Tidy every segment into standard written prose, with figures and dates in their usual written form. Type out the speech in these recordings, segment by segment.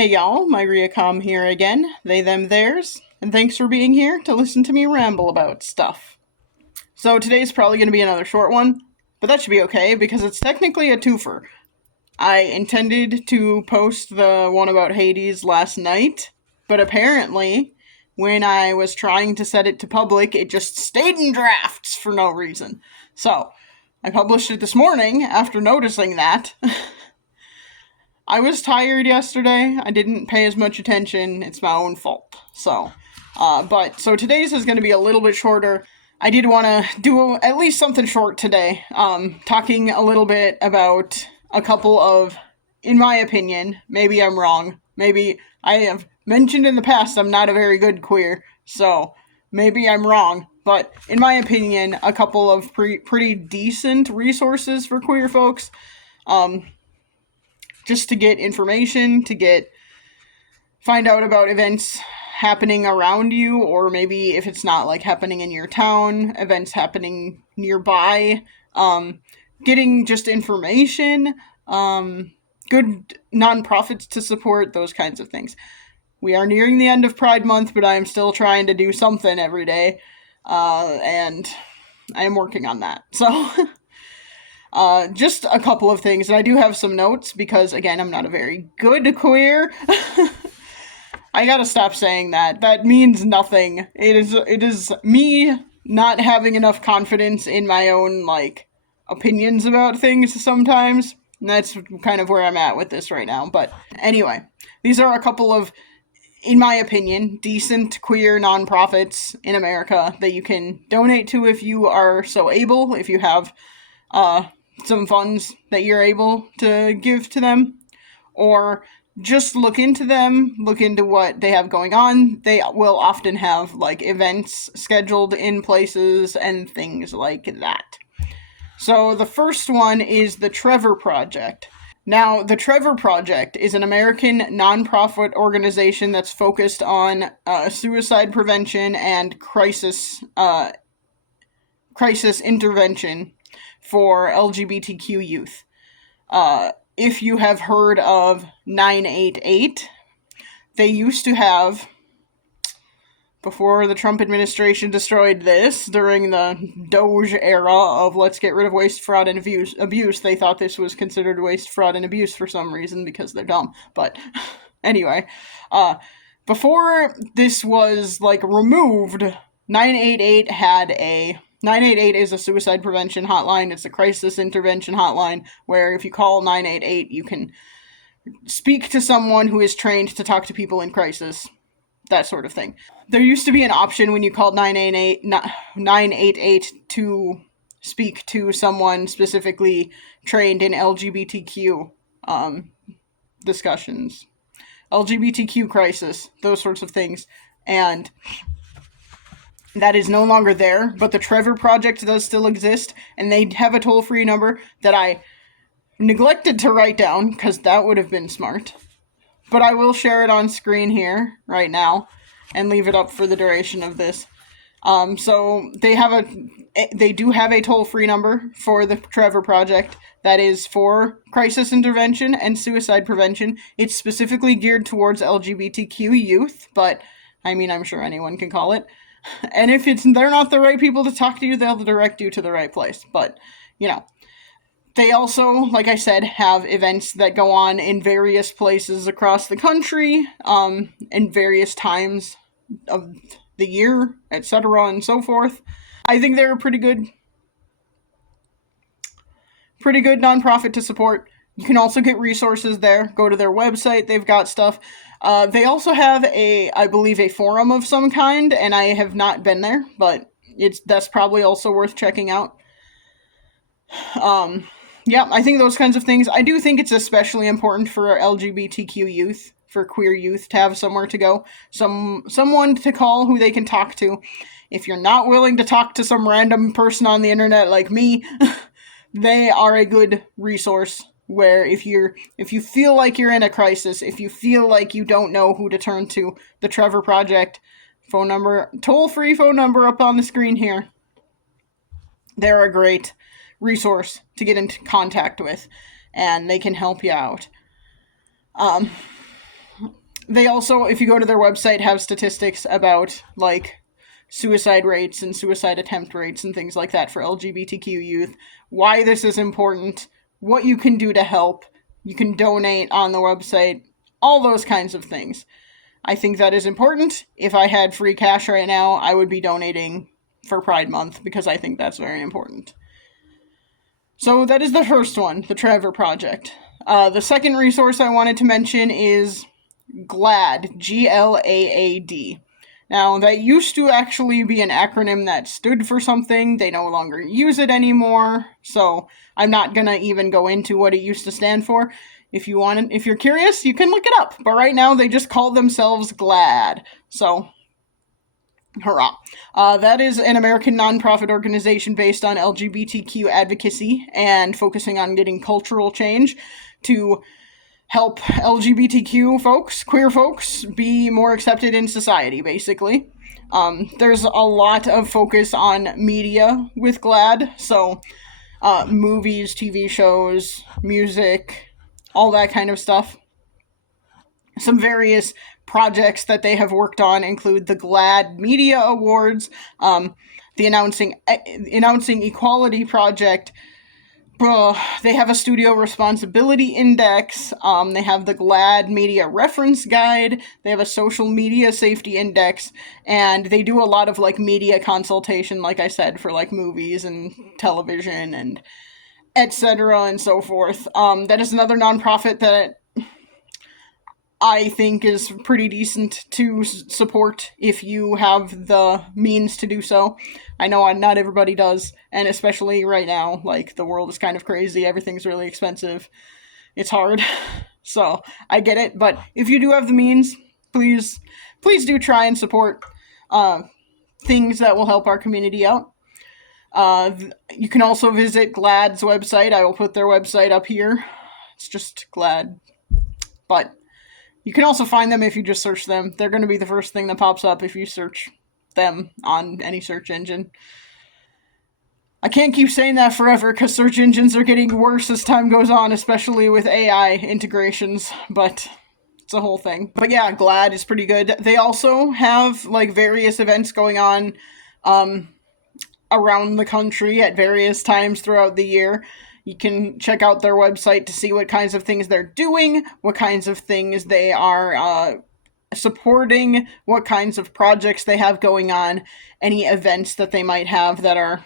Hey y'all, Myriacom here again, they them theirs, and thanks for being here to listen to me ramble about stuff. So today's probably going to be another short one, but that should be okay because it's technically a twofer. I intended to post the one about Hades last night, but apparently when I was trying to set it to public, it just stayed in drafts for no reason. So, I published it this morning after noticing that. I was tired yesterday. I didn't pay as much attention. It's my own fault. So today's is going to be a little bit shorter. I did want to do at least something short today. Talking a little bit about a couple of, in my opinion, maybe I'm wrong. Maybe I have mentioned in the past I'm not a very good queer. So maybe I'm wrong. But in my opinion, a couple of pretty decent resources for queer folks. Just to get information, find out about events happening around you, or maybe if it's not like happening in your town, events happening nearby, getting just information, good nonprofits to support, those kinds of things. We are nearing the end of Pride Month, but I am still trying to do something every day, and I am working on that. So just a couple of things, and I do have some notes because, again, I'm not a very good queer. I gotta stop saying that. That means nothing. It is me not having enough confidence in my own, opinions about things sometimes. And that's kind of where I'm at with this right now. But anyway, these are a couple of, in my opinion, decent queer nonprofits in America that you can donate to if you are so able, if you have some funds that you're able to give to them, or just look into them, look into what they have going on. They will often have events scheduled in places and things like that. So the first one is the Trevor Project. Now, the Trevor Project is an American nonprofit organization that's focused on suicide prevention and crisis intervention for LGBTQ youth. If you have heard of 988, they used to have, before the Trump administration destroyed this, during the Doge era of let's get rid of waste, fraud, and abuse, they thought this was considered waste, fraud, and abuse for some reason because they're dumb. But anyway, before this was removed, 988 is a suicide prevention hotline. It's a crisis intervention hotline where if you call 988, you can speak to someone who is trained to talk to people in crisis, that sort of thing. There used to be an option when you called 988 to speak to someone specifically trained in LGBTQ discussions, LGBTQ crisis, those sorts of things, and that is no longer there, but the Trevor Project does still exist, and they have a toll-free number that I neglected to write down, because that would have been smart. But I will share it on screen here, right now, and leave it up for the duration of this. So they do have a toll-free number for the Trevor Project that is for crisis intervention and suicide prevention. It's specifically geared towards LGBTQ youth, but, I'm sure anyone can call it. And if they're not the right people to talk to you, they'll direct you to the right place. But, they also, like I said, have events that go on in various places across the country, in various times of the year, etc., and so forth. I think they're a pretty good nonprofit to support. You can also get resources there. Go to their website. They've got stuff. They also have I believe, a forum of some kind, and I have not been there, but that's probably also worth checking out. Yeah, I think those kinds of things. I do think it's especially important for LGBTQ youth, for queer youth, to have somewhere to go, someone to call who they can talk to. If you're not willing to talk to some random person on the internet like me, they are a good resource where if you feel like you're in a crisis, if you feel like you don't know who to turn to, the Trevor Project phone number, toll-free phone number up on the screen here. They're a great resource to get into contact with, and they can help you out. They also, if you go to their website, have statistics about like suicide rates and suicide attempt rates and things like that for LGBTQ youth, why this is important, what you can do to help. You can donate on the website, all those kinds of things. I think that is important. If I had free cash right now, I would be donating for Pride Month because I think that's very important. So that is the first one, the Trevor Project. The second resource I wanted to mention is GLAAD, GLAAD. Now, that used to actually be an acronym that stood for something. They no longer use it anymore, so I'm not gonna even go into what it used to stand for. If you're curious, you can look it up. But right now, they just call themselves GLAAD. So, hurrah. That is an American nonprofit organization based on LGBTQ advocacy and focusing on getting cultural change to help LGBTQ folks, queer folks, be more accepted in society, basically. There's a lot of focus on media with GLAAD, so movies, TV shows, music, all that kind of stuff. Some various projects that they have worked on include the GLAAD Media Awards, the Announcing Equality Project. They have a Studio Responsibility Index. They have the GLAAD Media Reference Guide. They have a Social Media Safety Index, and they do a lot of like media consultation, like I said, for like movies and television and etc. and so forth. That is another nonprofit that I think is pretty decent to support if you have the means to do so. I know not everybody does, and especially right now, like, the world is kind of crazy, everything's really expensive, it's hard, so I get it, but if you do have the means, please do try and support things that will help our community out. You can also visit GLAAD's website. I will put their website up here. It's just GLAAD, but you can also find them if you just search them. They're going to be the first thing that pops up if you search them on any search engine. I can't keep saying that forever because search engines are getting worse as time goes on, especially with AI integrations, but it's a whole thing. But yeah, GLAAD is pretty good. They also have like various events going on around the country at various times throughout the year. You can check out their website to see what kinds of things they're doing, what kinds of things they are supporting, what kinds of projects they have going on, any events that they might have that are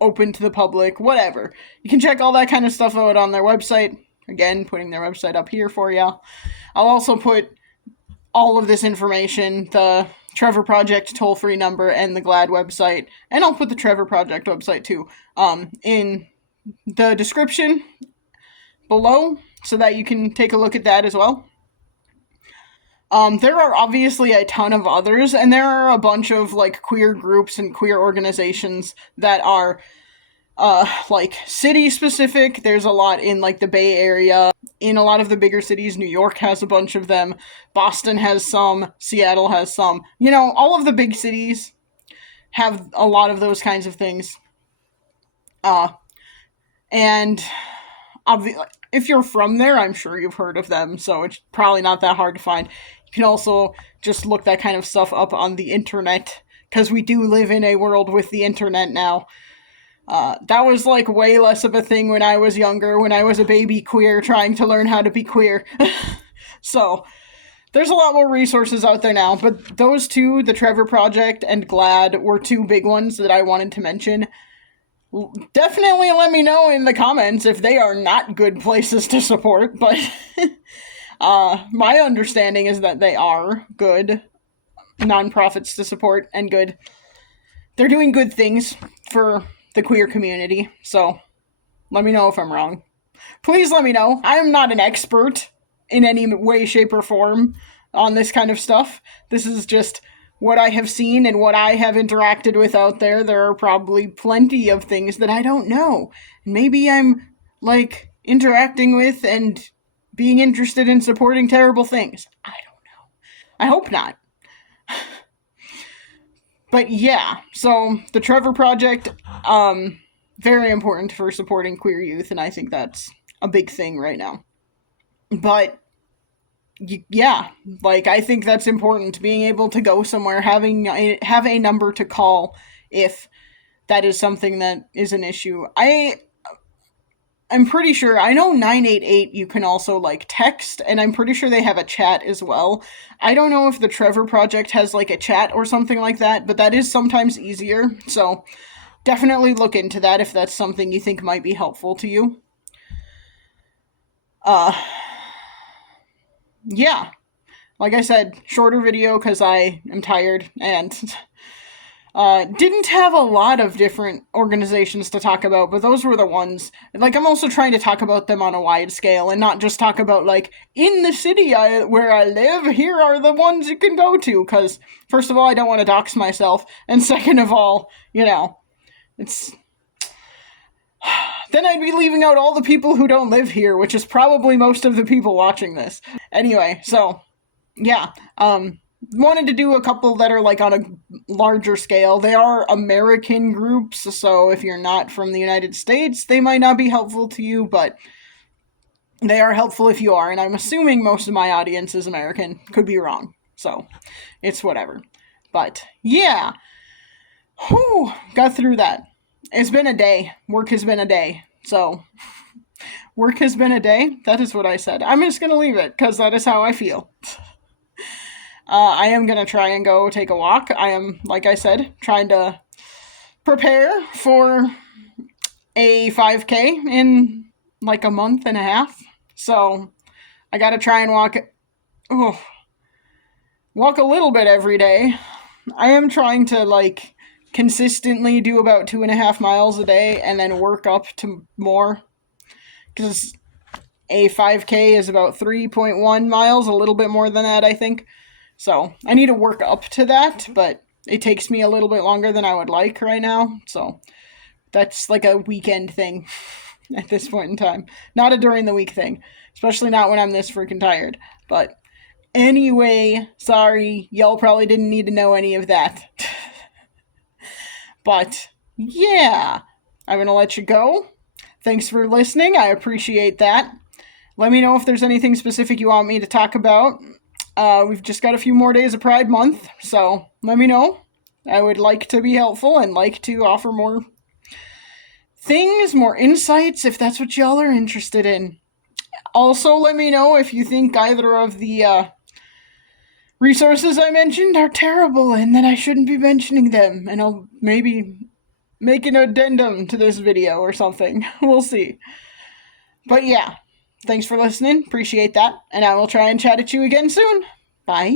open to the public, whatever. You can check all that kind of stuff out on their website. Again, putting their website up here for you. I'll also put all of this information, the Trevor Project toll-free number and the GLAAD website, and I'll put the Trevor Project website too, in the description below so that you can take a look at that as well. There are obviously a ton of others, and there are a bunch of like queer groups and queer organizations that are like city specific. There's a lot in like the Bay Area, in a lot of the bigger cities. New York has a bunch of them, Boston has some, Seattle has some. You know, all of the big cities have a lot of those kinds of things. And if you're from there, I'm sure you've heard of them, so it's probably not that hard to find. You can also just look that kind of stuff up on the internet, because we do live in a world with the internet now. That was like way less of a thing when I was younger, when I was a baby queer trying to learn how to be queer. So, there's a lot more resources out there now, but those two, the Trevor Project and GLAAD, were two big ones that I wanted to mention. Definitely let me know in the comments if they are not good places to support, but my understanding is that they are good nonprofits to support and good. They're doing good things for the queer community, so let me know if I'm wrong. Please let me know. I'm not an expert in any way, shape, or form on this kind of stuff. This is just what I have seen and what I have interacted with out there. There are probably plenty of things that I don't know. Maybe I'm, like, interacting with and being interested in supporting terrible things. I don't know. I hope not. But yeah, so the Trevor Project, very important for supporting queer youth, and I think that's a big thing right now. But yeah, like I think that's important, being able to go somewhere, have a number to call if that is something that is an issue. I'm pretty sure, I know 988 you can also like text, and I'm pretty sure they have a chat as well. I don't know if the Trevor Project has like a chat or something like that, but that is sometimes easier. So definitely look into that if that's something you think might be helpful to you. Uh yeah, like I said, shorter video because I am tired and didn't have a lot of different organizations to talk about, but those were the ones. Like, I'm also trying to talk about them on a wide scale and not just talk about, like, in the city where I live, here are the ones you can go to. Because, first of all, I don't want to dox myself. And second of all, it's. Then I'd be leaving out all the people who don't live here, which is probably most of the people watching this. Anyway, so, yeah. Wanted to do a couple that are like on a larger scale. They are American groups, so if you're not from the United States, they might not be helpful to you, but they are helpful if you are, and I'm assuming most of my audience is American. Could be wrong, so it's whatever. But yeah, whew, got through that. It's been a day. Work has been a day, so work has been a day. That is what I said. I'm just gonna leave it, because that is how I feel. I am going to try and go take a walk. I am, like I said, trying to prepare for a 5K in like a month and a half. So I got to try and walk a little bit every day. I am trying to like consistently do about 2.5 miles a day and then work up to more. Because a 5K is about 3.1 miles, a little bit more than that, I think. So I need to work up to that, but it takes me a little bit longer than I would like right now. So that's like a weekend thing at this point in time. Not a during the week thing, especially not when I'm this freaking tired. But anyway, sorry, y'all probably didn't need to know any of that. But yeah, I'm going to let you go. Thanks for listening. I appreciate that. Let me know if there's anything specific you want me to talk about. We've just got a few more days of Pride Month, so let me know. I would like to be helpful and like to offer more things, more insights, if that's what y'all are interested in. Also, let me know if you think either of the resources I mentioned are terrible and that I shouldn't be mentioning them, and I'll maybe make an addendum to this video or something. We'll see. But yeah. Thanks for listening. Appreciate that. And I will try and chat at you again soon. Bye.